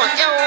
我叫。